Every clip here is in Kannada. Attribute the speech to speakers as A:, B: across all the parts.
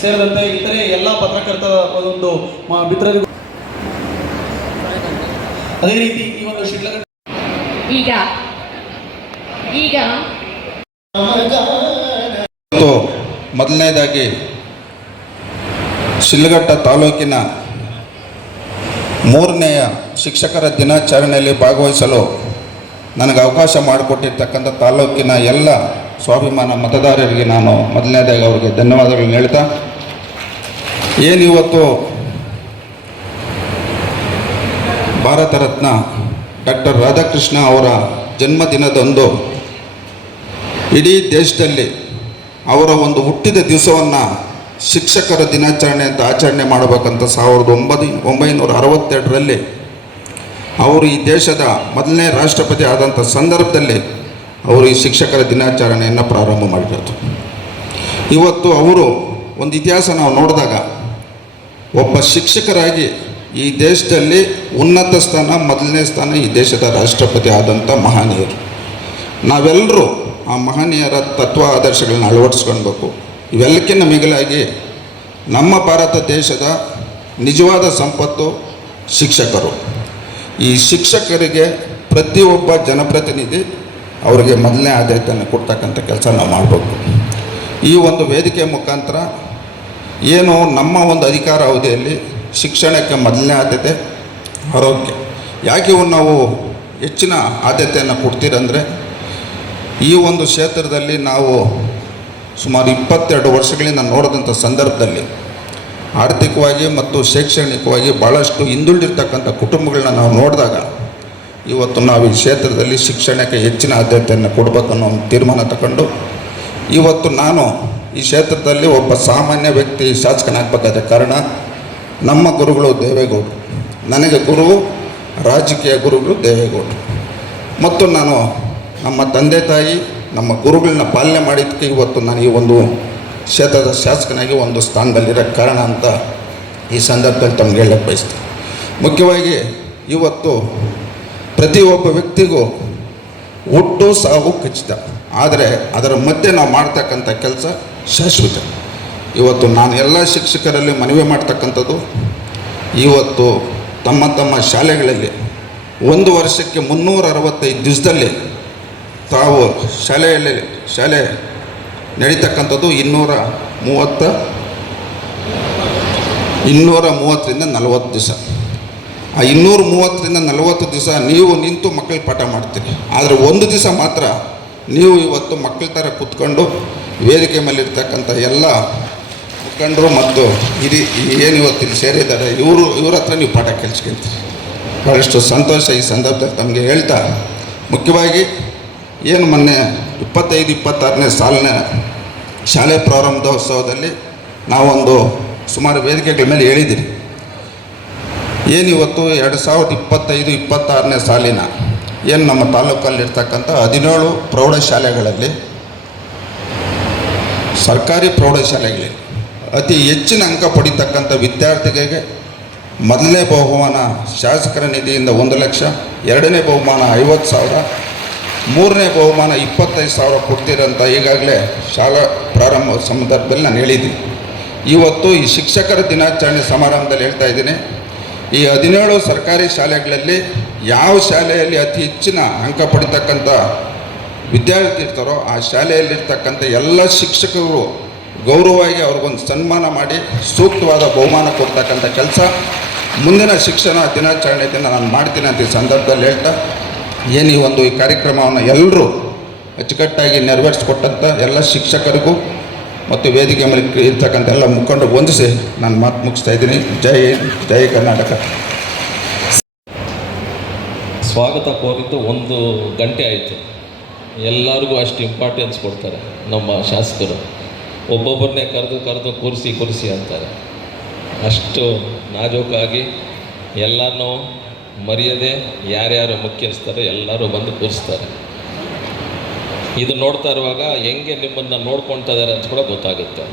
A: ಸೇರಿದಂತೆ ಇತರೆ ಎಲ್ಲ ಪತ್ರಕರ್ತರ ಒಂದು ಮ- ಮಿತ್ರರಿಗೂ ಅದೇ ರೀತಿ ಈ ಒಂದು ಶಿಡ್ಲಘಟ್ಟ
B: ಈಗ ಈಗ
C: ಮೊದಲನೇದಾಗಿ ಶಿಲ್ಘಟ್ಟ ತಾಲೂಕಿನ ಮೂರನೆಯ ಶಿಕ್ಷಕರ ದಿನಾಚರಣೆಯಲ್ಲಿ ಭಾಗವಹಿಸಲು ನನಗೆ ಅವಕಾಶ ಮಾಡಿಕೊಟ್ಟಿರ್ತಕ್ಕಂಥ ತಾಲೂಕಿನ ಎಲ್ಲ ಸ್ವಾಭಿಮಾನ ಮತದಾರರಿಗೆ ನಾನು ಮೊದಲನೇದಾಗಿ ಅವರಿಗೆ ಧನ್ಯವಾದಗಳನ್ನು ಹೇಳ್ತಾ ಏನಿವತ್ತು ಭಾರತ ರತ್ನ ಡಾಕ್ಟರ್ ರಾಧಾಕೃಷ್ಣ ಅವರ ಜನ್ಮದಿನದಂದು ಇಡೀ ದೇಶದಲ್ಲಿ ಅವರ ಒಂದು ಹುಟ್ಟಿದ ದಿವಸವನ್ನು ಶಿಕ್ಷಕರ ದಿನಾಚರಣೆ ಅಂತ ಆಚರಣೆ ಮಾಡಬೇಕಂತ ಸಾವಿರದ ಒಂಬೈ ಒಂಬೈನೂರ ಅರವತ್ತೆರಡರಲ್ಲಿ ಅವರು ಈ ದೇಶದ ಮೊದಲನೇ ರಾಷ್ಟ್ರಪತಿ ಆದಂಥ ಸಂದರ್ಭದಲ್ಲಿ ಅವರು ಈ ಶಿಕ್ಷಕರ ದಿನಾಚರಣೆಯನ್ನು ಪ್ರಾರಂಭ ಮಾಡಿರೋದು. ಇವತ್ತು ಅವರು ಒಂದು ಇತಿಹಾಸ ನಾವು ನೋಡಿದಾಗ ಒಬ್ಬ ಶಿಕ್ಷಕರಾಗಿ ಈ ದೇಶದಲ್ಲಿ ಉನ್ನತ ಸ್ಥಾನ, ಮೊದಲನೇ ಸ್ಥಾನ ಈ ದೇಶದ ರಾಷ್ಟ್ರಪತಿ ಆದಂಥ ಮಹನೀಯರು. ನಾವೆಲ್ಲರೂ ಆ ಮಹನೀಯರ ತತ್ವ ಆದರ್ಶಗಳನ್ನ ಅಳವಡಿಸ್ಕೊಳ್ಬೇಕು. ಇವೆಲ್ಲಕ್ಕಿಂತ ಮಿಗಿಲಾಗಿ ನಮ್ಮ ಭಾರತ ದೇಶದ ನಿಜವಾದ ಸಂಪತ್ತು ಶಿಕ್ಷಕರು. ಈ ಶಿಕ್ಷಕರಿಗೆ ಪ್ರತಿಯೊಬ್ಬ ಜನಪ್ರತಿನಿಧಿ ಅವರಿಗೆ ಮೊದಲನೇ ಆದ್ಯತೆಯನ್ನು ಕೊಡ್ತಕ್ಕಂಥ ಕೆಲಸ ನಾವು ಮಾಡಬೇಕು. ಈ ಒಂದು ವೇದಿಕೆ ಮುಖಾಂತರ ಏನು ನಮ್ಮ ಒಂದು ಅಧಿಕಾರ ಅವಧಿಯಲ್ಲಿ ಶಿಕ್ಷಣಕ್ಕೆ ಮೊದಲನೇ ಆದ್ಯತೆ, ಆರೋಗ್ಯ. ಯಾಕೆ ನಾವು ಹೆಚ್ಚಿನ ಆದ್ಯತೆಯನ್ನು ಕೊಡ್ತೀರಂದರೆ, ಈ ಒಂದು ಕ್ಷೇತ್ರದಲ್ಲಿ ನಾವು ಸುಮಾರು ಇಪ್ಪತ್ತೆರಡು ವರ್ಷಗಳಿಂದ ನೋಡಿದಂಥ ಸಂದರ್ಭದಲ್ಲಿ ಆರ್ಥಿಕವಾಗಿ ಮತ್ತು ಶೈಕ್ಷಣಿಕವಾಗಿ ಭಾಳಷ್ಟು ಹಿಂದುಳಿದಿರ್ತಕ್ಕಂಥ ಕುಟುಂಬಗಳನ್ನ ನಾವು ನೋಡಿದಾಗ, ಇವತ್ತು ನಾವು ಈ ಕ್ಷೇತ್ರದಲ್ಲಿ ಶಿಕ್ಷಣಕ್ಕೆ ಹೆಚ್ಚಿನ ಆದ್ಯತೆಯನ್ನು ಕೊಡಬೇಕನ್ನೋ ಒಂದು ತೀರ್ಮಾನ ತಗೊಂಡು, ಇವತ್ತು ನಾನು ಈ ಕ್ಷೇತ್ರದಲ್ಲಿ ಒಬ್ಬ ಸಾಮಾನ್ಯ ವ್ಯಕ್ತಿ ಶಾಸಕನಾಗಬೇಕಾದ ಕಾರಣ ನಮ್ಮ ಗುರುಗಳು ದೇವೇಗೌಡರು ನನಗೆ ಗುರು, ರಾಜಕೀಯ ಗುರುಗಳು ದೇವೇಗೌಡರು ಮತ್ತು ನಾನು ನಮ್ಮ ತಂದೆ ತಾಯಿ, ನಮ್ಮ ಗುರುಗಳನ್ನ ಪಾಲನೆ ಮಾಡಿದ್ದಕ್ಕೆ ಇವತ್ತು ನಾನು ಈ ಒಂದು ಕ್ಷೇತ್ರದ ಶಾಸಕನಾಗಿ ಒಂದು ಸ್ಥಾನದಲ್ಲಿರೋ ಕಾರಣ ಅಂತ ಈ ಸಂದರ್ಭದಲ್ಲಿ ತಮ್ಗೆ ಹೇಳಕ್ಕೆ ಬಯಸ್ತೀನಿ. ಮುಖ್ಯವಾಗಿ ಇವತ್ತು ಪ್ರತಿಯೊಬ್ಬ ವ್ಯಕ್ತಿಗೂ ಹುಟ್ಟು ಸಾವು ಖಚಿತ. ಆದರೆ ಅದರ ಮಧ್ಯೆ ನಾವು ಮಾಡ್ತಕ್ಕಂಥ ಕೆಲಸ ಶಾಶ್ವತ. ಇವತ್ತು ನಾನು ಎಲ್ಲ ಶಿಕ್ಷಕರಲ್ಲಿ ಮನವಿ ಮಾಡ್ತಕ್ಕಂಥದ್ದು, ಇವತ್ತು ತಮ್ಮ ತಮ್ಮ ಶಾಲೆಗಳಲ್ಲಿ ಒಂದು ವರ್ಷಕ್ಕೆ ಮುನ್ನೂರ ಅರವತ್ತೈದು ದಿವಸದಲ್ಲಿ ತಾವು ಶಾಲೆಯಲ್ಲಿ, ಶಾಲೆ ನಡೀತಕ್ಕಂಥದ್ದು ಇನ್ನೂರ ಮೂವತ್ತ, ಇನ್ನೂರ ಮೂವತ್ತರಿಂದ ನಲವತ್ತು ದಿವಸ. ಆ ಇನ್ನೂರ ಮೂವತ್ತರಿಂದ ನಲವತ್ತು ದಿವಸ ನೀವು ನಿಂತು ಮಕ್ಕಳಿಗೆ ಪಾಠ ಮಾಡ್ತೀರಿ. ಆದರೆ ಒಂದು ದಿವಸ ಮಾತ್ರ ನೀವು ಇವತ್ತು ಮಕ್ಕಳ ಥರ ಕೂತ್ಕೊಂಡು ವೇದಿಕೆ ಮೇಲಿರ್ತಕ್ಕಂಥ ಎಲ್ಲ ಮುಖಂಡರು ಮತ್ತು ಇಡೀ ಏನು ಇವತ್ತು ಇಲ್ಲಿ ಸೇರಿದ್ದಾರೆ, ಇವರು, ಇವ್ರ ಹತ್ರ ನೀವು ಪಾಠ ಕೇಳಿಸ್ಕೊಂತೀರಿ. ಭಾಳಷ್ಟು ಸಂತೋಷ ಈ ಸಂದರ್ಭದಲ್ಲಿ ತಮಗೆ ಹೇಳ್ತಾ, ಮುಖ್ಯವಾಗಿ ಏನು ಮೊನ್ನೆ ಇಪ್ಪತ್ತೈದು, ಇಪ್ಪತ್ತಾರನೇ ಸಾಲಿನ ಶಾಲೆ ಪ್ರಾರಂಭೋತ್ಸವದಲ್ಲಿ ನಾವೊಂದು ಸುಮಾರು ವೇದಿಕೆಗಳ ಮೇಲೆ ಹೇಳಿದ್ದೀರಿ. ಏನಿವತ್ತು ಎರಡು ಸಾವಿರದ ಇಪ್ಪತ್ತೈದು, ಇಪ್ಪತ್ತಾರನೇ ಸಾಲಿನ ಏನು ನಮ್ಮ ತಾಲೂಕಲ್ಲಿರ್ತಕ್ಕಂಥ ಹದಿನೇಳು ಪ್ರೌಢಶಾಲೆಗಳಲ್ಲಿ ಸರ್ಕಾರಿ ಪ್ರೌಢಶಾಲೆಗಳಲ್ಲಿ ಅತಿ ಹೆಚ್ಚಿನ ಅಂಕ ಪಡಿತಕ್ಕಂಥ ವಿದ್ಯಾರ್ಥಿಗಳಿಗೆ ಮೊದಲನೇ ಬಹುಮಾನ ಶಾಸಕರ ನಿಧಿಯಿಂದ ಒಂದು ಲಕ್ಷ, ಎರಡನೇ ಬಹುಮಾನ ಐವತ್ತು ಸಾವಿರ, ಮೂರನೇ ಬಹುಮಾನ ಇಪ್ಪತ್ತೈದು ಸಾವಿರ ಕೊಡ್ತೀರಂತ ಈಗಾಗಲೇ ಶಾಲಾ ಪ್ರಾರಂಭ ಸಂದರ್ಭದಲ್ಲಿ ನಾನು ಹೇಳಿದ್ದೀನಿ. ಇವತ್ತು ಈ ಶಿಕ್ಷಕರ ದಿನಾಚರಣೆ ಸಮಾರಂಭದಲ್ಲಿ ಹೇಳ್ತಾ ಇದ್ದೀನಿ. ಈ ಹದಿನೇಳು ಸರ್ಕಾರಿ ಶಾಲೆಗಳಲ್ಲಿ ಯಾವ ಶಾಲೆಯಲ್ಲಿ ಅತಿ ಹೆಚ್ಚಿನ ಅಂಕ ಪಡಿತಕ್ಕಂಥ ವಿದ್ಯಾರ್ಥಿ ಇರ್ತಾರೋ ಆ ಶಾಲೆಯಲ್ಲಿರ್ತಕ್ಕಂಥ ಎಲ್ಲ ಶಿಕ್ಷಕರು ಗೌರವವಾಗಿ ಅವ್ರಿಗೊಂದು ಸನ್ಮಾನ ಮಾಡಿ ಸೂಕ್ತವಾದ ಬಹುಮಾನ ಕೊಡ್ತಕ್ಕಂಥ ಕೆಲಸ. ಮುಂದಿನ ಶಿಕ್ಷಣ ದಿನಾಚರಣೆ ದಿನ ನಾನು ಮಾಡ್ತೀನಿ ಅಂತ ಈ ಸಂದರ್ಭದಲ್ಲಿ ಹೇಳ್ತಾ, ಏನು ಈ ಒಂದು ಈ ಕಾರ್ಯಕ್ರಮವನ್ನು ಎಲ್ಲರೂ ಅಚ್ಚುಕಟ್ಟಾಗಿ ನೆರವೇರಿಸ್ಕೊಟ್ಟಂಥ ಎಲ್ಲ ಶಿಕ್ಷಕರಿಗೂ ಮತ್ತು ವೇದಿಕೆ ಮೇಲೆ ಇರ್ತಕ್ಕಂಥ ಎಲ್ಲ ಮುಖಂಡ ಹೊಂದಿಸಿ ನಾನು ಮಾತು ಮುಗಿಸ್ತಾ ಇದ್ದೀನಿ. ಜೈ ಜೈ ಕರ್ನಾಟಕ.
D: ಸ್ವಾಗತ ಕೋರಿದ್ದು ಒಂದು ಗಂಟೆ ಆಯಿತು. ಎಲ್ಲರಿಗೂ ಅಷ್ಟು ಇಂಪಾರ್ಟೆನ್ಸ್ ಕೊಡ್ತಾರೆ ನಮ್ಮ ಶಾಸಕರು. ಒಬ್ಬೊಬ್ಬರನ್ನೇ ಕರೆದು ಕರೆದು ಕೂರಿಸಿ ಕೂರಿಸಿ ಅಂತಾರೆ. ಅಷ್ಟು ನಾಜೂಕಾಗಿ ಎಲ್ಲನೂ ಮರೆಯದೆ ಯಾರ್ಯಾರು ಮುಖ್ಯಸ್ಥರು ಎಲ್ಲರೂ ಬಂದು ಕೂರಿಸ್ತಾರೆ. ಇದು ನೋಡ್ತಾ ಇರುವಾಗ ಹೆಂಗೆ ನಿಮ್ಮನ್ನು ನೋಡ್ಕೊಳ್ತಾ ಇದ್ದಾರೆ ಅಂತ ಕೂಡ ಗೊತ್ತಾಗುತ್ತೆ.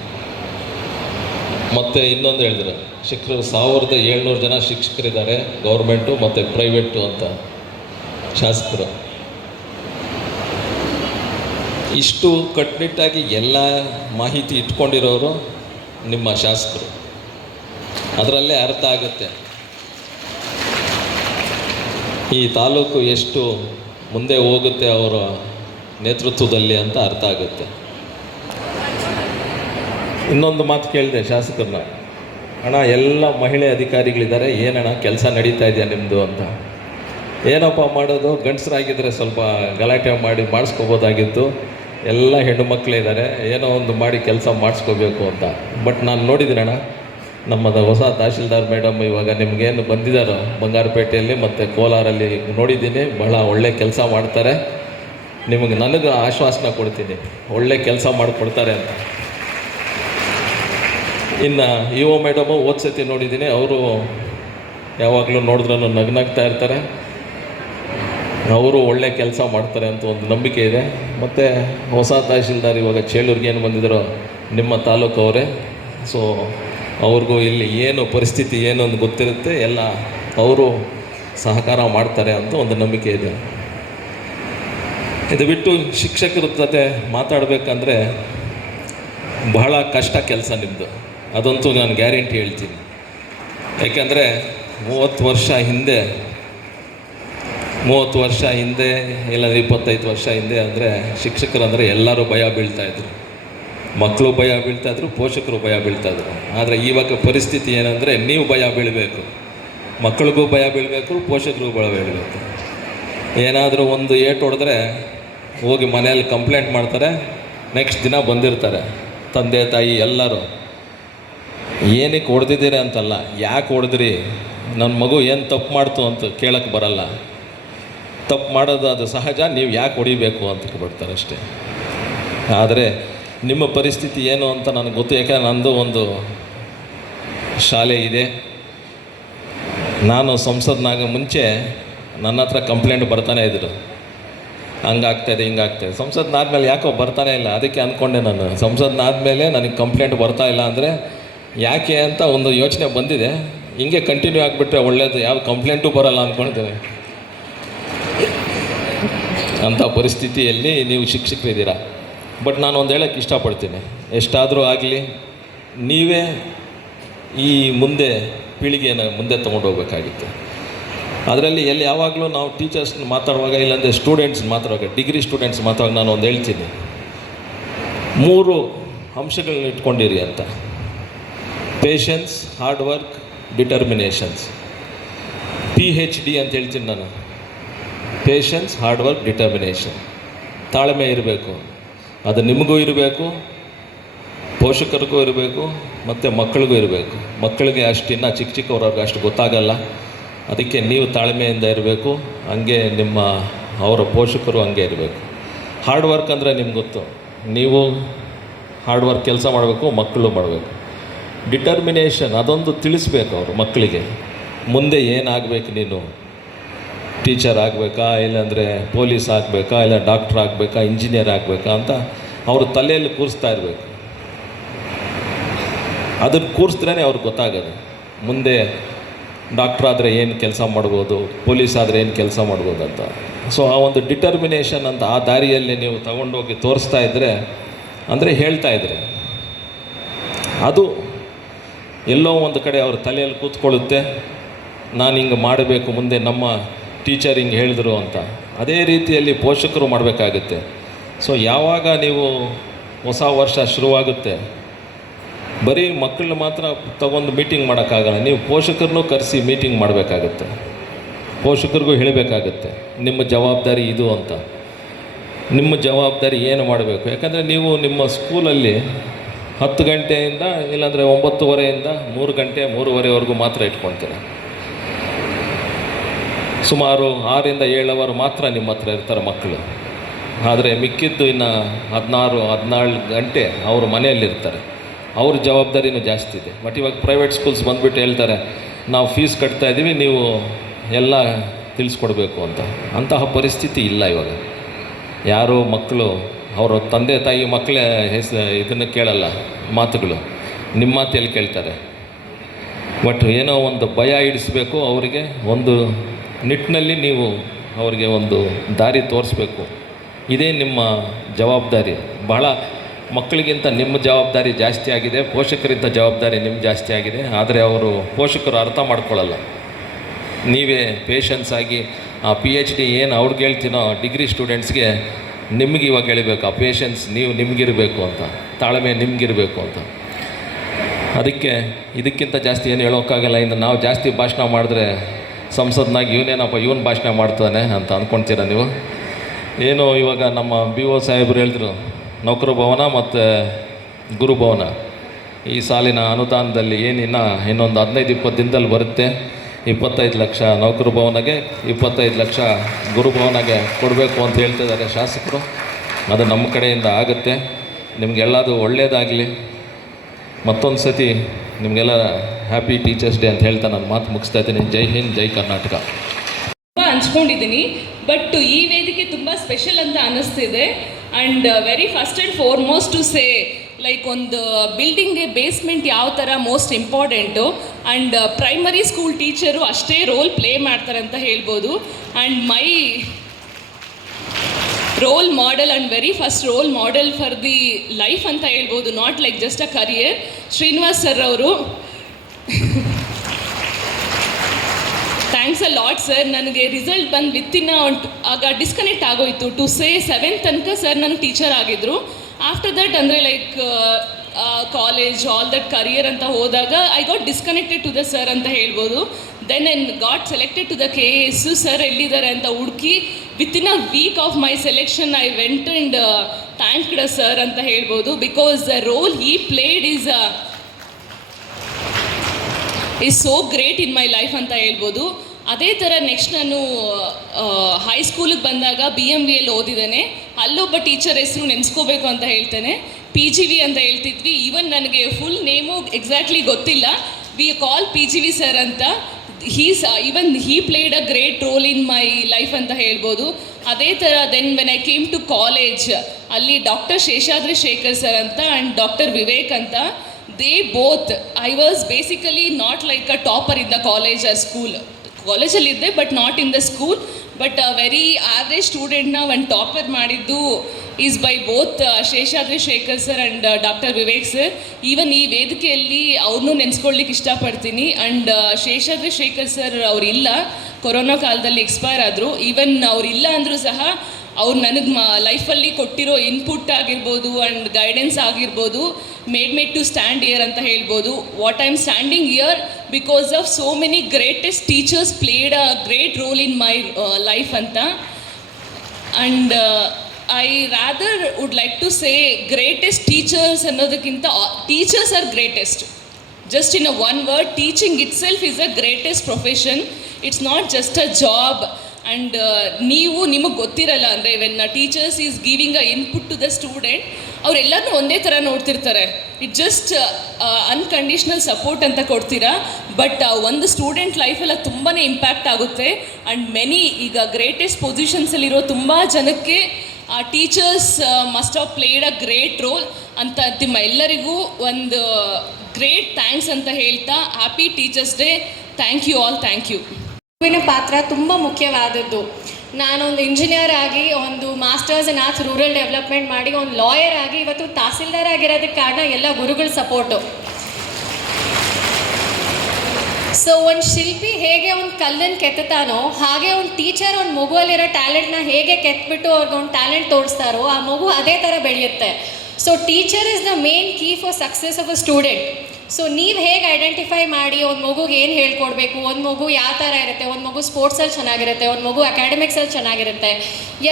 D: ಮತ್ತು ಇನ್ನೊಂದು ಹೇಳಿದ್ರು, ಶಿಕ್ಷಕರು ಸಾವಿರದ ಏಳ್ನೂರು ಜನ ಶಿಕ್ಷಕರಿದ್ದಾರೆ ಗೌರ್ಮೆಂಟು ಮತ್ತು ಪ್ರೈವೇಟು ಅಂತ ಶಾಸಕರು. ಇಷ್ಟು ಕಟ್ಟುನಿಟ್ಟಾಗಿ ಎಲ್ಲ ಮಾಹಿತಿ ಇಟ್ಕೊಂಡಿರೋರು ನಿಮ್ಮ ಶಾಸಕರು. ಅದರಲ್ಲೇ ಅರ್ಥ ಆಗುತ್ತೆ. ಈ ತಾಲೂಕು ಎಷ್ಟು ಮುಂದೆ ಹೋಗುತ್ತೆ ಅವರ ನೇತೃತ್ವದಲ್ಲಿ ಅಂತ ಅರ್ಥ ಆಗುತ್ತೆ. ಇನ್ನೊಂದು ಮಾತು ಕೇಳಿದೆ ಶಾಸಕರನ್ನ. ಅಣ್ಣ, ಎಲ್ಲ ಮಹಿಳೆ ಅಧಿಕಾರಿಗಳಿದ್ದಾರೆ, ಏನಣ್ಣ ಕೆಲಸ ನಡೀತಾ ಇದೆಯಾ ನಿಮ್ಮದು ಅಂತ. ಏನಪ್ಪ ಮಾಡೋದು? ಗಂಡಸರಾಗಿದ್ದರೆ ಸ್ವಲ್ಪ ಗಲಾಟೆ ಮಾಡಿ ಮಾಡಿಸ್ಕೋಬೋದಾಗಿತ್ತು. ಎಲ್ಲ ಹೆಣ್ಣು ಮಕ್ಕಳಿದ್ದಾರೆ ಏನೋ ಒಂದು ಮಾಡಿ ಕೆಲಸ ಮಾಡಿಸ್ಕೋಬೇಕು ಅಂತ. ಬಟ್ ನಾನು ನೋಡಿದ್ದೀನಣ್ಣ ನಮ್ಮದು ಹೊಸ ತಹಶೀಲ್ದಾರ್ ಮೇಡಮ್ ಇವಾಗ ನಿಮಗೇನು ಬಂದಿದ್ದಾರೋ ಬಂಗಾರಪೇಟೆಯಲ್ಲಿ ಮತ್ತು ಕೋಲಾರಲ್ಲಿ ನೋಡಿದ್ದೀನಿ, ಬಹಳ ಒಳ್ಳೆ ಕೆಲಸ ಮಾಡ್ತಾರೆ. ನಿಮಗೆ ನನಗೆ ಆಶ್ವಾಸನ ಕೊಡ್ತೀನಿ, ಒಳ್ಳೆ ಕೆಲಸ ಮಾಡಿಕೊಡ್ತಾರೆ ಅಂತ. ಇನ್ನು ಇ ಒ ಮೇಡಮು ಓದ್ಸತಿ ಸತಿ ನೋಡಿದ್ದೀನಿ, ಅವರು ಯಾವಾಗಲೂ ನೋಡಿದ್ರೂ ನಗ್ನಗ್ತಾ ಇರ್ತಾರೆ. ಅವರು ಒಳ್ಳೆ ಕೆಲಸ ಮಾಡ್ತಾರೆ ಅಂತ ಒಂದು ನಂಬಿಕೆ ಇದೆ. ಮತ್ತು ಹೊಸ ತಹಶೀಲ್ದಾರ್ ಇವಾಗ ಚೇಳೂರಿಗೆ ಏನು ಬಂದಿದ್ದಾರೋ ನಿಮ್ಮ ತಾಲೂಕು ಅವರೇ. ಸೊ ಅವ್ರಿಗೂ ಇಲ್ಲಿ ಏನು ಪರಿಸ್ಥಿತಿ ಏನು ಅಂತ ಗೊತ್ತಿರುತ್ತೆ, ಎಲ್ಲ ಅವರು ಸಹಕಾರ ಮಾಡ್ತಾರೆ ಅಂತ ಒಂದು ನಂಬಿಕೆ ಇದೆ. ಇದು ಬಿಟ್ಟು ಶಿಕ್ಷಕರ ಜೊತೆ ಮಾತಾಡಬೇಕಂದ್ರೆ ಬಹಳ ಕಷ್ಟ ಕೆಲಸ ನಿಮ್ಮದು ಅದಂತೂ ನಾನು ಗ್ಯಾರಂಟಿ ಹೇಳ್ತೀನಿ. ಯಾಕೆಂದರೆ ಮೂವತ್ತು ವರ್ಷ ಹಿಂದೆ ಮೂವತ್ತು ವರ್ಷ ಹಿಂದೆ ಇಲ್ಲಾಂದ್ರೆ ಇಪ್ಪತ್ತೈದು ವರ್ಷ ಹಿಂದೆ ಅಂದರೆ ಶಿಕ್ಷಕರಂದರೆ ಎಲ್ಲರೂ ಭಯ ಬೀಳ್ತಾಯಿದ್ರು ಮಕ್ಕಳು ಭಯ ಬೀಳ್ತಾಯಿದ್ರು ಪೋಷಕರು ಭಯ ಬೀಳ್ತಾಯಿದ್ರು ಆದರೆ ಇವಾಗ ಪರಿಸ್ಥಿತಿ ಏನಂದರೆ ನೀವು ಭಯ ಬೀಳಬೇಕು. ಮಕ್ಕಳಿಗೂ ಭಯ ಬೀಳಬೇಕು, ಪೋಷಕರಿಗೂ ಭಯ ಬೀಳಬೇಕು. ಏನಾದರೂ ಒಂದು ಏಟು ಹೊಡೆದ್ರೆ ಹೋಗಿ ಮನೆಯಲ್ಲಿ ಕಂಪ್ಲೇಂಟ್ ಮಾಡ್ತಾರೆ, ನೆಕ್ಸ್ಟ್ ದಿನ ಬಂದಿರ್ತಾರೆ. ತಂದೆ, ತಾಯಿ, ಎಲ್ಲರೂ. ಏನಕ್ಕೆ ಹೊಡೆದಿದ್ದೀರಿ ಅಂತಲ್ಲ, ಯಾಕೆ ಹೊಡೆದ್ರಿ? ನನ್ನ ಮಗು ಏನು ತಪ್ಪು ಮಾಡ್ತು ಅಂತ ಕೇಳೋಕ್ಕೆ ಬರಲ್ಲ. ತಪ್ಪು ಮಾಡೋದು ಅದು ಸಹಜ, ನೀವು ಯಾಕೆ ಹೊಡಿಬೇಕು ಅಂತ ಬಿಡ್ತಾರೆ ಅಷ್ಟೇ. ಆದರೆ ನಿಮ್ಮ ಪರಿಸ್ಥಿತಿ ಏನು ಅಂತ ನನಗೆ ಗೊತ್ತು, ಯಾಕಂದ್ರೆ ನಂದು ಒಂದು ಶಾಲೆ ಇದೆ. ನಾನು ಸಂಸದ್ನಾಗ ಮುಂಚೆ ನನ್ನ ಹತ್ರ ಕಂಪ್ಲೇಂಟ್ ಬರ್ತಾನೆ ಇದ್ರು. ಹಂಗಾಗ್ತಾಯಿದೆ ಹಿಂಗಾಗ್ತಾಯಿದೆ ಸಂಸದ್ನಾದ್ಮೇಲೆ ಯಾಕೋ ಬರ್ತಾನೆ ಇಲ್ಲ, ಅದಕ್ಕೆ ಅಂದ್ಕೊಂಡೆ ನಾನು. ಸಂಸದ್ನಾದ್ಮೇಲೆ ನನಗೆ ಕಂಪ್ಲೇಂಟ್ ಬರ್ತಾ ಇಲ್ಲ ಅಂದರೆ ಯಾಕೆ ಅಂತ ಒಂದು ಯೋಚನೆ ಬಂದಿದೆ. ಹಿಂಗೆ ಕಂಟಿನ್ಯೂ ಆಗಿಬಿಟ್ರೆ ಒಳ್ಳೇದು, ಯಾವ ಕಂಪ್ಲೇಂಟು ಬರೋಲ್ಲ ಅಂದ್ಕೊಳ್ತೇವೆ ಅಂಥ ಪರಿಸ್ಥಿತಿಯಲ್ಲಿ ನೀವು ಶಿಕ್ಷಕರಿದ್ದೀರಾ? ಬಟ್ ನಾನು ಒಂದು ಹೇಳೋಕ್ಕೆ ಇಷ್ಟಪಡ್ತೀನಿ. ಎಷ್ಟಾದರೂ ಆಗಲಿ, ನೀವೇ ಈ ಮುಂದೆ ಪೀಳಿಗೆಯನ್ನು ಮುಂದೆ ತೊಗೊಂಡು ಹೋಗಬೇಕಾಗಿತ್ತು. ಅದರಲ್ಲಿ ಎಲ್ಲಿ ಯಾವಾಗಲೂ ನಾವು ಟೀಚರ್ಸ್ನ ಮಾತಾಡುವಾಗ, ಇಲ್ಲಾಂದರೆ ಸ್ಟೂಡೆಂಟ್ಸ್ ಮಾತಾಡುವಾಗ ಡಿಗ್ರಿ ಸ್ಟೂಡೆಂಟ್ಸ್ ಮಾತಾಡುವಾಗ ನಾನು ಒಂದು ಹೇಳ್ತೀನಿ. ಮೂರು ಅಂಶಗಳನ್ನ ಇಟ್ಕೊಂಡಿರಿ ಅಂತ. Patience hard work determinations P H D ಅಂತ ಹೇಳ್ತೀನಿ ನಾನು. ಪೇಷನ್ಸ್ ಹಾರ್ಡ್ ವರ್ಕ್ ಡಿಟರ್ಮಿನೇಷನ್ ತಾಳ್ಮೆ ಇರಬೇಕು. ಅದು ನಿಮಗೂ ಇರಬೇಕು, ಪೋಷಕರಿಗೂ ಇರಬೇಕು, ಮತ್ತು ಮಕ್ಕಳಿಗೂ ಇರಬೇಕು. ಮಕ್ಕಳಿಗೆ ಅಷ್ಟು ಇನ್ನೂ ಚಿಕ್ಕ ಚಿಕ್ಕವ್ರವ್ರಿಗೆ ಅಷ್ಟು ಗೊತ್ತಾಗಲ್ಲ. ಅದಕ್ಕೆ ನೀವು ತಾಳ್ಮೆಯಿಂದ ಇರಬೇಕು. ಹಂಗೆ ನಿಮ್ಮ ಅವರ ಪೋಷಕರು ಹಂಗೆ ಇರಬೇಕು. ಹಾರ್ಡ್ ವರ್ಕ್ ಅಂದರೆ ನಿಮ್ಗೆ ಗೊತ್ತು. ನೀವು ಹಾರ್ಡ್ ವರ್ಕ್ ಕೆಲಸ ಮಾಡಬೇಕು, ಮಕ್ಕಳು ಮಾಡಬೇಕು. ಡಿಟರ್ಮಿನೇಷನ್ ಅದೊಂದು ತಿಳಿಸ್ಬೇಕು ಅವರು ಮಕ್ಕಳಿಗೆ. ಮುಂದೆ ಏನಾಗಬೇಕು ನೀನು? ಟೀಚರ್ ಆಗಬೇಕಾ, ಇಲ್ಲಾಂದರೆ ಪೊಲೀಸ್ ಆಗಬೇಕಾ, ಇಲ್ಲ ಡಾಕ್ಟ್ರ್ ಆಗಬೇಕಾ, ಇಂಜಿನಿಯರ್ ಆಗಬೇಕಾ ಅಂತ ಅವರು ತಲೆಯಲ್ಲಿ ಕೂರಿಸ್ತಾ ಇರಬೇಕು. ಅದನ್ನು ಕೂರಿಸಿದ್ರೇ ಅವ್ರಿಗೆ ಗೊತ್ತಾಗೋದು. ಮುಂದೆ ಡಾಕ್ಟ್ರ್ ಆದರೆ ಏನು ಕೆಲಸ ಮಾಡ್ಬೋದು, ಪೊಲೀಸ್ ಆದರೆ ಏನು ಕೆಲಸ ಮಾಡ್ಬೋದು ಅಂತ. ಸೊ ಆ ಒಂದು ಡಿಟರ್ಮಿನೇಷನ್ ಅಂತ ಆ ದಾರಿಯಲ್ಲಿ ನೀವು ತಗೊಂಡೋಗಿ ತೋರಿಸ್ತಾ ಇದ್ದರೆ ಅಂದರೆ ಹೇಳ್ತಾ ಇದ್ರೆ, ಅದು ಎಲ್ಲೋ ಒಂದು ಕಡೆ ಅವ್ರ ತಲೆಯಲ್ಲಿ ಕೂತ್ಕೊಳ್ಳುತ್ತೆ. ನಾನು ಹಿಂಗೆ ಮಾಡಬೇಕು, ಮುಂದೆ ನಮ್ಮ ಟೀಚರ್ ಹಿಂಗೆ ಹೇಳಿದ್ರು ಅಂತ. ಅದೇ ರೀತಿಯಲ್ಲಿ ಪೋಷಕರು ಮಾಡಬೇಕಾಗುತ್ತೆ. ಸೊ ಯಾವಾಗ ನೀವು ಹೊಸ ವರ್ಷ ಶುರುವಾಗುತ್ತೆ, ಬರೀ ಮಕ್ಕಳನ್ನ ಮಾತ್ರ ತಗೊಂಡು ಮೀಟಿಂಗ್ ಮಾಡೋಕ್ಕಾಗಲ್ಲ, ನೀವು ಪೋಷಕರನ್ನು ಕರೆಸಿ ಮೀಟಿಂಗ್ ಮಾಡಬೇಕಾಗುತ್ತೆ. ಪೋಷಕರಿಗೂ ಹೇಳಬೇಕಾಗುತ್ತೆ, ನಿಮ್ಮ ಜವಾಬ್ದಾರಿ ಇದು ಅಂತ. ನಿಮ್ಮ ಜವಾಬ್ದಾರಿ ಏನು ಮಾಡಬೇಕು? ಯಾಕಂದರೆ ನೀವು ನಿಮ್ಮ ಸ್ಕೂಲಲ್ಲಿ ಹತ್ತು ಗಂಟೆಯಿಂದ ಇಲ್ಲಾಂದರೆ ಒಂಬತ್ತುವರೆಯಿಂದ ಮೂರು ಗಂಟೆ, ಮೂರುವರೆವರೆಗೂ ಮಾತ್ರ ಇಟ್ಕೊಳ್ತೀರ. ಸುಮಾರು ಆರಿಂದ ಏಳು ಅವರ್ ಮಾತ್ರ ನಿಮ್ಮ ಹತ್ರ ಇರ್ತಾರೆ ಮಕ್ಕಳು. ಆದರೆ ಮಿಕ್ಕಿದ್ದು ಇನ್ನು ಹದಿನಾರು, ಹದಿನಾಲ್ಕು ಗಂಟೆ ಅವರು ಮನೆಯಲ್ಲಿರ್ತಾರೆ. ಅವ್ರ ಜವಾಬ್ದಾರಿನೂ ಜಾಸ್ತಿ ಇದೆ. ಬಟ್ ಇವಾಗ ಪ್ರೈವೇಟ್ ಸ್ಕೂಲ್ಸ್ ಬಂದುಬಿಟ್ಟು ಹೇಳ್ತಾರೆ, ನಾವು ಫೀಸ್ ಕಟ್ತಾ ಇದ್ದೀವಿ ನೀವು ಎಲ್ಲ ತಿಳಿಸ್ಕೊಡ್ಬೇಕು ಅಂತ. ಅಂತಹ ಪರಿಸ್ಥಿತಿ ಇಲ್ಲ ಇವಾಗ. ಯಾರು ಮಕ್ಕಳು, ಅವರ ತಂದೆ, ತಾಯಿ ಮಕ್ಕಳೇ ಹೆಸ, ಇದನ್ನು ಕೇಳಲ್ಲ, ಮಾತುಗಳು. ನಿಮ್ಮ ಮಾತು ಎಲ್ಲಿ ಕೇಳ್ತಾರೆ. ಬಟ್ ಏನೋ ಒಂದು ಭಯ ಇಡಿಸ್ಬೇಕು ಅವರಿಗೆ, ಒಂದು ನಿಟ್ಟಿನಲ್ಲಿ ನೀವು ಅವರಿಗೆ ಒಂದು ದಾರಿ ತೋರಿಸ್ಬೇಕು. ಇದೇ ನಿಮ್ಮ ಜವಾಬ್ದಾರಿ. ಬಹಳ ಮಕ್ಕಳಿಗಿಂತ ನಿಮ್ಮ ಜವಾಬ್ದಾರಿ ಜಾಸ್ತಿ ಆಗಿದೆ ಪೋಷಕರಿಂದ ಜವಾಬ್ದಾರಿ ನಿಮ್ಮ ಜಾಸ್ತಿ ಆಗಿದೆ, ಆದರೆ ಅವರು ಪೋಷಕರು ಅರ್ಥ ಮಾಡ್ಕೊಳ್ಳಲ್ಲ. ನೀವೇ ಪೇಷನ್ಸ್ ಆಗಿ, ಆ ಪಿ ಎಚ್ ಡಿ ಏನು ಅವ್ರಿಗೆ ಹೇಳ್ತೀನೋ ಡಿಗ್ರಿ ಸ್ಟೂಡೆಂಟ್ಸ್ಗೆ ನಿಮ್ಗೆ ಇವಾಗ ಹೇಳಬೇಕು, ಆ ಪೇಷನ್ಸ್ ನೀವು ನಿಮಗಿರಬೇಕು ಅಂತ, ತಾಳ್ಮೆ ನಿಮಗಿರಬೇಕು ಅಂತ. ಅದಕ್ಕೆ ಇದಕ್ಕಿಂತ ಜಾಸ್ತಿ ಏನು ಹೇಳೋಕ್ಕಾಗಲ್ಲ, ಇನ್ನು ನಾವು ಜಾಸ್ತಿ ಭಾಷಣ ಮಾಡಿದ್ರೆ ಸಂಸತ್ನಾಗ ಇವನೇನಪ್ಪ, ಇವನು ಭಾಷಣ ಮಾಡ್ತಾನೆ ಅಂತ ಅಂದ್ಕೊಂತೀರ ನೀವು? ಏನು ಇವಾಗ ನಮ್ಮ ಬಿ ಒ ಸಾಹೇಬ್ರು ಹೇಳಿದ್ರು, ನೌಕರ ಭವನ ಮತ್ತು ಗುರುಭವನ ಈ ಸಾಲಿನ ಅನುದಾನದಲ್ಲಿ ಏನಿನ್ನ ಇನ್ನೊಂದು ಹದಿನೈದು, ಇಪ್ಪತ್ತು ದಿನದಲ್ಲಿ ಬರುತ್ತೆ. ಇಪ್ಪತ್ತೈದು ಲಕ್ಷ ನೌಕರ ಭವನಗೆ, ಇಪ್ಪತ್ತೈದು ಲಕ್ಷ ಗುರುಭವನಗೆ ಕೊಡಬೇಕು ಅಂತ ಹೇಳ್ತಿದ್ದಾರೆ ಶಾಸಕರು. ಅದು ನಮ್ಮ ಕಡೆಯಿಂದ ಆಗುತ್ತೆ. ನಿಮಗೆಲ್ಲದು ಒಳ್ಳೆಯದಾಗಲಿ ಮತ್ತೊಂದು ಸತಿ ನಿಮಗೆಲ್ಲ ಹ್ಯಾಪಿ ಟೀಚರ್ಸ್ ಡೇ ಅಂತ ಹೇಳ್ತಾ ನಾನು ಮಾತು ಮುಗಿಸ್ತಾ ಇದ್ದೀನಿ. ಜೈ ಹಿಂದ್, ಜೈ ಕರ್ನಾಟಕ.
B: ತುಂಬ ಹಂಚ್ಕೊಂಡಿದ್ದೀನಿ ಬಟ್ ಈ ವೇದಿಕೆ ತುಂಬ ಸ್ಪೆಷಲ್ ಅಂತ ಅನ್ನಿಸ್ತಿದೆ. And very first and foremost to say like ಒಂದು ಬಿಲ್ಡಿಂಗ್ಗೆ ಬೇಸ್ಮೆಂಟ್ ಯಾವ ಥರ most important and primary school teacher ಅಷ್ಟೇ ರೋಲ್ ಪ್ಲೇ ಮಾಡ್ತಾರೆ ಅಂತ ಹೇಳ್ಬೋದು. And my role model and very first role model for the life ಅಂತ ಹೇಳ್ಬೋದು not like just a career Srinivas sir ಅವರು. ಥ್ಯಾಂಕ್ಸ್ ಅ ಲಾಟ್ ಸರ್ ನನಗೆ ರಿಸಲ್ಟ್ ಬಂದು ವಿತ್ತಿನ ಆಗ ಡಿಸ್ಕನೆಕ್ಟ್ ಆಗೋಯಿತು. ಟು ಸೇ ಸೆವೆನ್ ತನಕ ಸರ್ ನನ್ನ ಟೀಚರ್ ಆಗಿದ್ದರು ಆಫ್ಟರ್ ದಟ್ ಅಂದರೆ like college all that career ಅಂತ ಹೋದಾಗ I got disconnected to the sir ಅಂತ ಹೇಳ್ಬೋದು. Then and got selected to the K S sir ಎಲ್ಲಿದ್ದಾರೆ ಅಂತ ಹುಡುಕಿ within a week of my selection I went and the sir ಅಂತ ಹೇಳ್ಬೋದು. Because the role he played is is so great in my life ಅಂತ ಹೇಳ್ಬೋದು. ಅದೇ ಥರ ನೆಕ್ಸ್ಟ್ ನಾನು ಹೈಸ್ಕೂಲಿಗೆ ಬಂದಾಗ ಬಿ ಎಂ ವಿಯಲ್ಲಿ ಓದಿದ್ದೇನೆ. ಅಲ್ಲೊಬ್ಬ ಟೀಚರ್ ಹೆಸರು ನೆನೆಸ್ಕೋಬೇಕು ಅಂತ ಹೇಳ್ತೇನೆ. ಪಿ ಜಿ ವಿ ಅಂತ ಹೇಳ್ತಿದ್ವಿ. ಈವನ್ ನನಗೆ ಫುಲ್ ನೇಮು ಎಕ್ಸಾಕ್ಟ್ಲಿ ಗೊತ್ತಿಲ್ಲ. We call P G V sir ಅಂತ. He's even he played a great role in my life ಅಂತ ಹೇಳ್ಬೋದು. ಅದೇ ಥರ then when I came to college ಅಲ್ಲಿ ಡಾಕ್ಟರ್ ಶೇಷಾದ್ರಿ ಶೇಖರ್ ಸರ್ ಅಂತ ಆ್ಯಂಡ್ ಡಾಕ್ಟರ್ ವಿವೇಕ್ ಅಂತ they both I was basically not like a topper in the college ಆ school ಕಾಲೇಜಲ್ಲಿದ್ದೆ but not in the school but very average ಸ್ಟೂಡೆಂಟ್ನ ಒಂದು ಟಾಪರ್ ಮಾಡಿದ್ದು is by both Seshadri Shekhar sir and doctor Vivek sir even ಈ ವೇದಿಕೆಯಲ್ಲಿ ಅವ್ರನ್ನೂ ನೆನೆಸ್ಕೊಳ್ಲಿಕ್ಕೆ ಇಷ್ಟಪಡ್ತೀನಿ. ಆ್ಯಂಡ್ ಶೇಷಾದ್ರಿ ಶೇಖರ್ ಸರ್ ಅವರಿಲ್ಲ ಕೊರೋನಾ ಕಾಲದಲ್ಲಿ ಎಕ್ಸ್ಪೈರ್ ಆದರು. ಈವನ್ ಅವರಿಲ್ಲ ಅಂದರೂ ಸಹ ಅವ್ರು ನನಗೆ ಮ ಲೈಫಲ್ಲಿ ಕೊಟ್ಟಿರೋ ಇನ್ಪುಟ್ ಆಗಿರ್ಬೋದು ಆ್ಯಂಡ್ ಗೈಡೆನ್ಸ್ ಆಗಿರ್ಬೋದು. Made made to stand here ಅಂತ ಹೇಳ್ಬೋದು. What I am standing here because of so many greatest teachers played a great role in my life ಅಂತ. And I rather would like to say greatest teachers ಅನ್ನೋದಕ್ಕಿಂತ teachers are greatest just in a one word teaching itself is a greatest profession it's not just a job and ನೀವು ನಿಮಗೆ ಗೊತ್ತಿರಲ್ಲ, ಅಂದರೆ when teachers is giving a input to the student ಅವರೆಲ್ಲರೂ ಒಂದೇ ಥರ ನೋಡ್ತಿರ್ತಾರೆ. ಇಟ್ ಜಸ್ಟ್ ಅನ್ಕಂಡೀಷ್ನಲ್ ಸಪೋರ್ಟ್ ಅಂತ ಕೊಡ್ತೀರಾ? ಬಟ್ ಒಂದು ಸ್ಟೂಡೆಂಟ್ ಲೈಫೆಲ್ಲ ತುಂಬಾ ಇಂಪ್ಯಾಕ್ಟ್ ಆಗುತ್ತೆ. ಆ್ಯಂಡ್ ಮೆನಿ ಈಗ ಗ್ರೇಟೆಸ್ಟ್ ಪೊಸಿಷನ್ಸಲ್ಲಿರೋ ತುಂಬ ಜನಕ್ಕೆ teachers must of played a great role ಅಂತ ನಿಮ್ಮ ಎಲ್ಲರಿಗೂ ಒಂದು ಗ್ರೇಟ್ ಥ್ಯಾಂಕ್ಸ್ ಅಂತ ಹೇಳ್ತಾ happy teachers day thank you all thank you
E: ಮಗುವಿನ ಪಾತ್ರ ತುಂಬ ಮುಖ್ಯವಾದದ್ದು. ನಾನೊಂದು ಇಂಜಿನಿಯರ್ ಆಗಿ, ಒಂದು masters in arts rural development ಮಾಡಿ, ಒಂದು ಲಾಯರ್ ಆಗಿ, ಇವತ್ತು ತಹಸೀಲ್ದಾರ್ ಆಗಿರೋದಕ್ಕೆ ಕಾರಣ ಎಲ್ಲ ಗುರುಗಳ ಸಪೋರ್ಟು ಸೊ ಒಂದು ಶಿಲ್ಪಿ ಹೇಗೆ ಒಂದು ಕಲ್ಲನ್ನು ಕೆತ್ತತಾನೋ ಹಾಗೆ ಒಂದು ಟೀಚರ್ ಒಂದು ಮಗುವಲ್ಲಿರೋ ಟ್ಯಾಲೆಂಟ್ನ ಹೇಗೆ ಕೆತ್ಬಿಟ್ಟು ಅವ್ರಿಗೆ ಒಂದು ಟ್ಯಾಲೆಂಟ್ ತೋರಿಸ್ತಾರೋ, ಆ ಮಗು ಅದೇ ಥರ ಬೆಳೆಯುತ್ತೆ. So teacher is the main key for success of a student so ನೀವು ಹೇಗೆ ಐಡೆಂಟಿಫೈ ಮಾಡಿ ಒಂದು ಮಗುಗೆ ಏನು ಹೇಳ್ಕೊಡ್ಬೇಕು, ಒಂದು ಮಗು ಯಾವ ಥರ ಇರುತ್ತೆ, ಒಂದು ಮಗು ಸ್ಪೋರ್ಟ್ಸಲ್ಲಿ ಚೆನ್ನಾಗಿರುತ್ತೆ, ಒಂದು ಮಗು ಅಕಾಡೆಮಿಕ್ಸಲ್ಲಿ ಚೆನ್ನಾಗಿರುತ್ತೆ,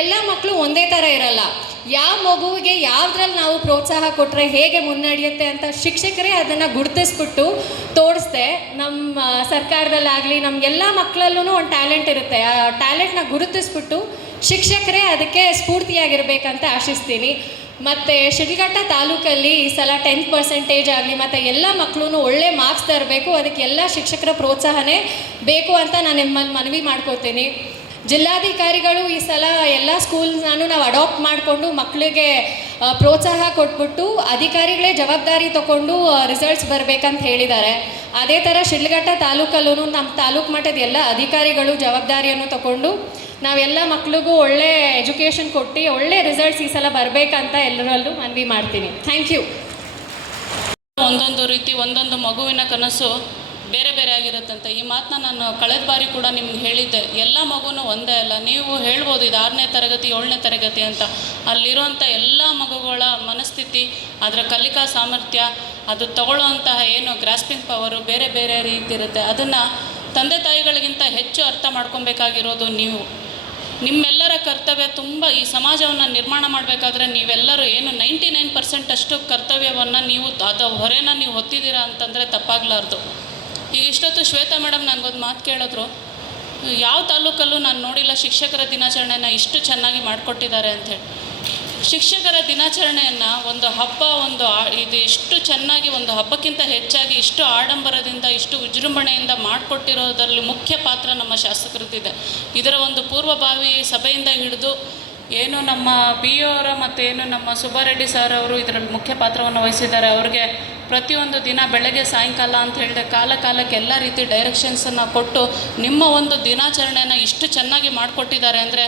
E: ಎಲ್ಲ ಮಕ್ಕಳು ಒಂದೇ ಥರ ಇರಲ್ಲ. ಯಾವ ಮಗುವಿಗೆ ಯಾವುದ್ರಲ್ಲಿ ನಾವು ಪ್ರೋತ್ಸಾಹ ಕೊಟ್ಟರೆ ಹೇಗೆ ಮುನ್ನಡೆಯುತ್ತೆ ಅಂತ ಶಿಕ್ಷಕರೇ ಅದನ್ನು ಗುರುತಿಸ್ಬಿಟ್ಟು ತೋರಿಸ್ದೆ. ನಮ್ಮ ಸರ್ಕಾರದಲ್ಲಾಗಲಿ ನಮ್ಮ ಎಲ್ಲ ಮಕ್ಕಳಲ್ಲೂ ಒಂದು ಟ್ಯಾಲೆಂಟ್ ಇರುತ್ತೆ. ಆ, ಟ್ಯಾಲೆಂಟ್ನ ಗುರುತಿಸ್ಬಿಟ್ಟು
B: ಶಿಕ್ಷಕರೇ ಅದಕ್ಕೆ ಸ್ಫೂರ್ತಿಯಾಗಿರ್ಬೇಕಂತ ಆಶಿಸ್ತೀನಿ. ಮತ್ತು ಶಿಡ್ಲಘಟ್ಟ ತಾಲೂಕಲ್ಲಿ ಈ ಸಲ ಟೆಂತ್ ಪರ್ಸೆಂಟೇಜ್ ಆಗಲಿ ಮತ್ತು ಎಲ್ಲ ಮಕ್ಕಳು ಒಳ್ಳೆ ಮಾರ್ಕ್ಸ್ ತರಬೇಕು, ಅದಕ್ಕೆ ಎಲ್ಲ ಶಿಕ್ಷಕರ ಪ್ರೋತ್ಸಾಹನೇ ಬೇಕು ಅಂತ ನಾನು ನಿಮ್ಮಲ್ಲಿ ಮನವಿ ಮಾಡ್ಕೋತೀನಿ. ಜಿಲ್ಲಾಧಿಕಾರಿಗಳು ಈ ಸಲ ಎಲ್ಲ ಸ್ಕೂಲ್ಸ್ನೂ ನಾವು ಅಡಾಪ್ಟ್ ಮಾಡಿಕೊಂಡು ಮಕ್ಕಳಿಗೆ ಪ್ರೋತ್ಸಾಹ ಕೊಟ್ಬಿಟ್ಟು ಅಧಿಕಾರಿಗಳೇ ಜವಾಬ್ದಾರಿ ತಗೊಂಡು ರಿಸಲ್ಟ್ಸ್ ಬರಬೇಕಂತ ಹೇಳಿದ್ದಾರೆ. ಅದೇ ಥರ ಶಿಡ್ಲಘಟ್ಟ ತಾಲೂಕಲ್ಲೂ ನಮ್ಮ ತಾಲೂಕು ಮಟ್ಟದ ಎಲ್ಲ ಅಧಿಕಾರಿಗಳು ಜವಾಬ್ದಾರಿಯನ್ನು ತಗೊಂಡು ನಾವೆಲ್ಲ ಮಕ್ಕಳಿಗೂ ಒಳ್ಳೆ ಎಜುಕೇಷನ್ ಕೊಟ್ಟು ಒಳ್ಳೆ ರಿಸಲ್ಟ್ಸ್ ಈ ಸಲ ಬರಬೇಕಂತ ಎಲ್ಲರಲ್ಲೂ ಮನವಿ ಮಾಡ್ತೀನಿ. ಥ್ಯಾಂಕ್ ಯು
F: ಒಂದೊಂದು ರೀತಿ ಒಂದೊಂದು ಮಗುವಿನ ಕನಸು ಬೇರೆ ಬೇರೆ ಆಗಿರುತ್ತಂತೆ. ಈ ಮಾತನ್ನ ನಾನು ಕಳೆದ ಬಾರಿ ಕೂಡ ನಿಮ್ಗೆ ಹೇಳಿದ್ದೆ. ಎಲ್ಲ ಮಗುನೂ ಒಂದೇ ಅಲ್ಲ, ನೀವು ಹೇಳ್ಬೋದು ಇದು ಆರನೇ ತರಗತಿ, ಏಳನೇ ತರಗತಿ ಅಂತ. ಅಲ್ಲಿರುವಂಥ ಎಲ್ಲ ಮಗುಗಳ ಮನಸ್ಥಿತಿ, ಅದರ ಕಲಿಕಾ ಸಾಮರ್ಥ್ಯ, ಅದು ತಗೊಳ್ಳುವಂತಹ ಏನು ಗ್ರಾಸ್ಪಿಂಗ್ ಪವರು ಬೇರೆ ಬೇರೆ ರೀತಿ ಇರುತ್ತೆ. ಅದನ್ನು ತಂದೆ ತಾಯಿಗಳಿಗಿಂತ ಹೆಚ್ಚು ಅರ್ಥ ಮಾಡ್ಕೊಬೇಕಾಗಿರೋದು ನೀವು. ನಿಮ್ಮೆಲ್ಲರ ಕರ್ತವ್ಯ ತುಂಬ ಈ ಸಮಾಜವನ್ನು ನಿರ್ಮಾಣ ಮಾಡಬೇಕಾದ್ರೆ ನೀವೆಲ್ಲರೂ ಏನು ನೈಂಟಿ ನೈನ್ ಪರ್ಸೆಂಟ್ ಅಷ್ಟು ಕರ್ತವ್ಯವನ್ನು ನೀವು, ಅದು ಹೊರೆನ ನೀವು ಹೊತ್ತಿದ್ದೀರಾ ಅಂತಂದರೆ ತಪ್ಪಾಗಲಾರ್ದು. ಈಗ ಇಷ್ಟೊತ್ತು ಶ್ವೇತಾ ಮೇಡಮ್ ನನಗೊಂದು ಮಾತು ಕೇಳಿದ್ರು. ಯಾವ ತಾಲೂಕಲ್ಲೂ ನಾನು ನೋಡಿಲ್ಲ ಶಿಕ್ಷಕರ ದಿನಾಚರಣೆಯನ್ನು ಇಷ್ಟು ಚೆನ್ನಾಗಿ ಮಾಡಿಕೊಟ್ಟಿದ್ದಾರೆ ಅಂಥೇಳಿ ಶಿಕ್ಷಕರ ದಿನಾಚರಣೆಯನ್ನು ಒಂದು ಹಬ್ಬ, ಒಂದು ಇದು ಎಷ್ಟು ಚೆನ್ನಾಗಿ, ಒಂದು ಹಬ್ಬಕ್ಕಿಂತ ಹೆಚ್ಚಾಗಿ ಇಷ್ಟು ಆಡಂಬರದಿಂದ, ಇಷ್ಟು ವಿಜೃಂಭಣೆಯಿಂದ ಮಾಡಿಕೊಟ್ಟಿರೋದರಲ್ಲಿ ಮುಖ್ಯ ಪಾತ್ರ ನಮ್ಮ ಶಾಸಕರದ್ದಿದೆ. ಇದರ ಒಂದು ಪೂರ್ವಭಾವಿ ಸಭೆಯಿಂದ ಹಿಡಿದು ಏನು ನಮ್ಮ ಬಿ ಅವರ ಮತ್ತು ಏನು ನಮ್ಮ ಸುಬ್ಬಾರೆಡ್ಡಿ ಸರ್ ಅವರು ಇದರಲ್ಲಿ ಮುಖ್ಯ ಪಾತ್ರವನ್ನು ವಹಿಸಿದ್ದಾರೆ. ಅವ್ರಿಗೆ ಪ್ರತಿಯೊಂದು ದಿನ ಬೆಳಗ್ಗೆ, ಸಾಯಂಕಾಲ ಅಂತ ಹೇಳಿದ್ರೆ ಕಾಲ ಕಾಲಕ್ಕೆ ಎಲ್ಲ ರೀತಿ ಡೈರೆಕ್ಷನ್ಸನ್ನು ಕೊಟ್ಟು ನಿಮ್ಮ ಒಂದು ದಿನಾಚರಣೆನ ಇಷ್ಟು ಚೆನ್ನಾಗಿ ಮಾಡಿಕೊಟ್ಟಿದ್ದಾರೆ ಅಂದರೆ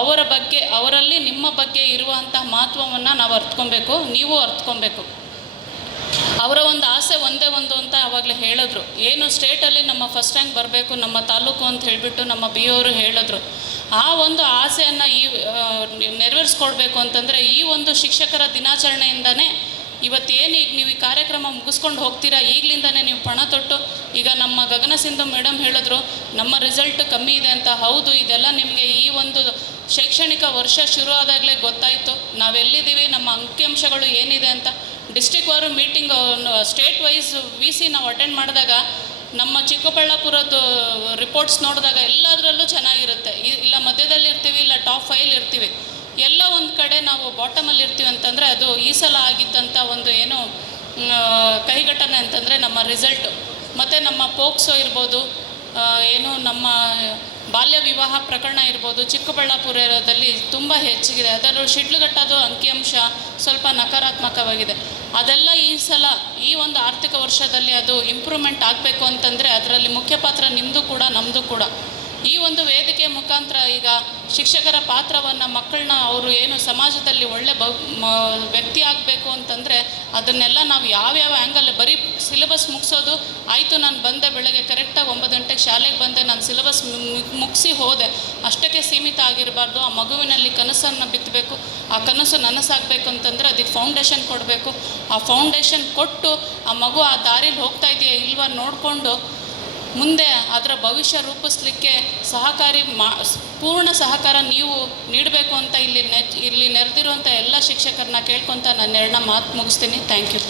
F: ಅವರ ಬಗ್ಗೆ, ಅವರಲ್ಲಿ ನಿಮ್ಮ ಬಗ್ಗೆ ಇರುವಂಥ ಮಹತ್ವವನ್ನು ನಾವು ಅರ್ತ್ಕೊಬೇಕು ನೀವು ಅರ್ತ್ಕೊಬೇಕು ಅವರ ಒಂದು ಆಸೆ ಒಂದೇ ಒಂದು ಅಂತ ಆವಾಗಲೇ ಹೇಳಿದ್ರು. ಏನು ಸ್ಟೇಟಲ್ಲಿ ನಮ್ಮ ಫಸ್ಟ್ ರ್ಯಾಂಕ್ ಬರಬೇಕು, ನಮ್ಮ ತಾಲೂಕು ಅಂತ ಹೇಳಿಬಿಟ್ಟು ನಮ್ಮ ಬಿ ಅವರು ಹೇಳಿದ್ರು. ಆ ಒಂದು ಆಸೆಯನ್ನು ಈ ನೆರವೇರಿಸ್ಕೊಡ್ಬೇಕು ಅಂತಂದರೆ ಈ ಒಂದು ಶಿಕ್ಷಕರ ದಿನಾಚರಣೆಯಿಂದನೇ ಇವತ್ತೇನು ಈಗ ನೀವು ಈ ಕಾರ್ಯಕ್ರಮ ಮುಗಿಸ್ಕೊಂಡು ಹೋಗ್ತೀರಾ? ಈಗಲಿಂದನೇ ನೀವು ಪಣ ತೊಟ್ಟು. ಈಗ ನಮ್ಮ ಗಗನ ಸಿಂಧು ಮೇಡಮ್ ಹೇಳಿದ್ರು, ನಮ್ಮ ರಿಸಲ್ಟ್ ಕಮ್ಮಿ ಇದೆ ಅಂತ. ಹೌದು, ಇದೆಲ್ಲ ನಿಮಗೆ ಈ ಒಂದು ಶೈಕ್ಷಣಿಕ ವರ್ಷ ಶುರು ಆದಾಗಲೇ ಗೊತ್ತಾಯಿತು. ನಾವೆಲ್ಲಿದ್ದೀವಿ ನಮ್ಮ ಅಂಕಿಅಂಶಗಳು ಏನಿದೆ ಅಂತ. District ವಾರು meeting state wise V C ನಾವು ಅಟೆಂಡ್ ಮಾಡಿದಾಗ, ನಮ್ಮ ಚಿಕ್ಕಬಳ್ಳಾಪುರದ್ದು ರಿಪೋರ್ಟ್ಸ್ ನೋಡಿದಾಗ ಎಲ್ಲದರಲ್ಲೂ ಚೆನ್ನಾಗಿರುತ್ತೆ. ಇಲ್ಲ ಮಧ್ಯದಲ್ಲಿ ಇರ್ತೀವಿ ಇಲ್ಲ ಟಾಪ್ ಫೈಲ್ ಇರ್ತೀವಿ. ಎಲ್ಲ ಒಂದು ಕಡೆ ನಾವು ಬಾಟಮಲ್ಲಿ ಇರ್ತೀವಿ ಅಂತಂದರೆ ಅದು ಈ ಸಲ ಆಗಿದ್ದಂಥ ಒಂದು ಏನು ಕೈಘಟನೆ ಅಂತಂದರೆ ನಮ್ಮ ರಿಸಲ್ಟು ಮತ್ತು ನಮ್ಮ ಪೋಕ್ಸೋ ಇರ್ಬೋದು ಏನು ನಮ್ಮ ಬಾಲ್ಯ ವಿವಾಹ ಪ್ರಕರಣ ಇರ್ಬೋದು ಚಿಕ್ಕಬಳ್ಳಾಪುರದಲ್ಲಿ ತುಂಬ ಹೆಚ್ಚಿಗಿದೆ. ಅದರಲ್ಲೂ ಶಿಡ್ಲಘಟ್ಟದು ಅಂಕಿಅಂಶ ಸ್ವಲ್ಪ ನಕಾರಾತ್ಮಕವಾಗಿದೆ. ಅದೆಲ್ಲ ಈ ಸಲ, ಈ ಒಂದು ಆರ್ಥಿಕ ವರ್ಷದಲ್ಲಿ ಅದು ಇಂಪ್ರೂವ್ಮೆಂಟ್ ಆಗಬೇಕು ಅಂತಂದರೆ ಅದರಲ್ಲಿ ಮುಖ್ಯ ಪಾತ್ರ ನಿಮ್ಮದು ಕೂಡ ನಮ್ಮದು ಕೂಡ. ಈ ಒಂದು ವೇದಿಕೆ ಮುಖಾಂತರ ಈಗ ಶಿಕ್ಷಕರ ಪಾತ್ರವನ್ನು ಮಕ್ಕಳನ್ನ ಅವರು ಏನು ಸಮಾಜದಲ್ಲಿ ಒಳ್ಳೆ ಬ ವ್ಯಕ್ತಿ ಆಗಬೇಕು ಅಂತಂದರೆ ಅದನ್ನೆಲ್ಲ ನಾವು ಯಾವ್ಯಾವ ಆ್ಯಂಗಲ್ ಬರೀ ಸಿಲೆಬಸ್ ಮುಗಿಸೋದು, ಆಯಿತು, ನಾನು ಬಂದೆ ಬೆಳಗ್ಗೆ ಕರೆಕ್ಟಾಗಿ ಒಂಬತ್ತು ಗಂಟೆಗೆ ಶಾಲೆಗೆ ಬಂದೆ, ನಾನು ಸಿಲೆಬಸ್ ಮುಗಿಸಿ ಹೋದೆ. ಅಷ್ಟಕ್ಕೆ ಸೀಮಿತ ಆಗಿರಬಾರ್ದು. ಆ ಮಗುವಿನಲ್ಲಿ ಕನಸನ್ನು ಬಿತ್ತಬೇಕು ಆ ಕನಸು ನನಸಾಗಬೇಕು ಅಂತಂದರೆ ಅದಕ್ಕೆ ಫೌಂಡೇಶನ್ ಕೊಡಬೇಕು. ಆ ಫೌಂಡೇಶನ್ ಕೊಟ್ಟು ಆ ಮಗು ಆ ದಾರಿಲಿ ಹೋಗ್ತಾ ಇದೆಯಾ ಇಲ್ವಾ ನೋಡಿಕೊಂಡು ಮುಂದೆ ಅದರ ಭವಿಷ್ಯ ರೂಪಿಸ್ಲಿಕ್ಕೆ ಸಹಕಾರಿ ಮಾ ಪೂರ್ಣ ಸಹಕಾರ ನೀವು ನೀಡಬೇಕು ಅಂತ ಇಲ್ಲಿ ಇಲ್ಲಿ ನೆರೆದಿರುವಂಥ ಎಲ್ಲ ಶಿಕ್ಷಕರನ್ನ ಕೇಳ್ಕೊತ ನನ್ನ ಎರಡನ್ನ ಮಾತು ಮುಗಿಸ್ತೀನಿ. Thank you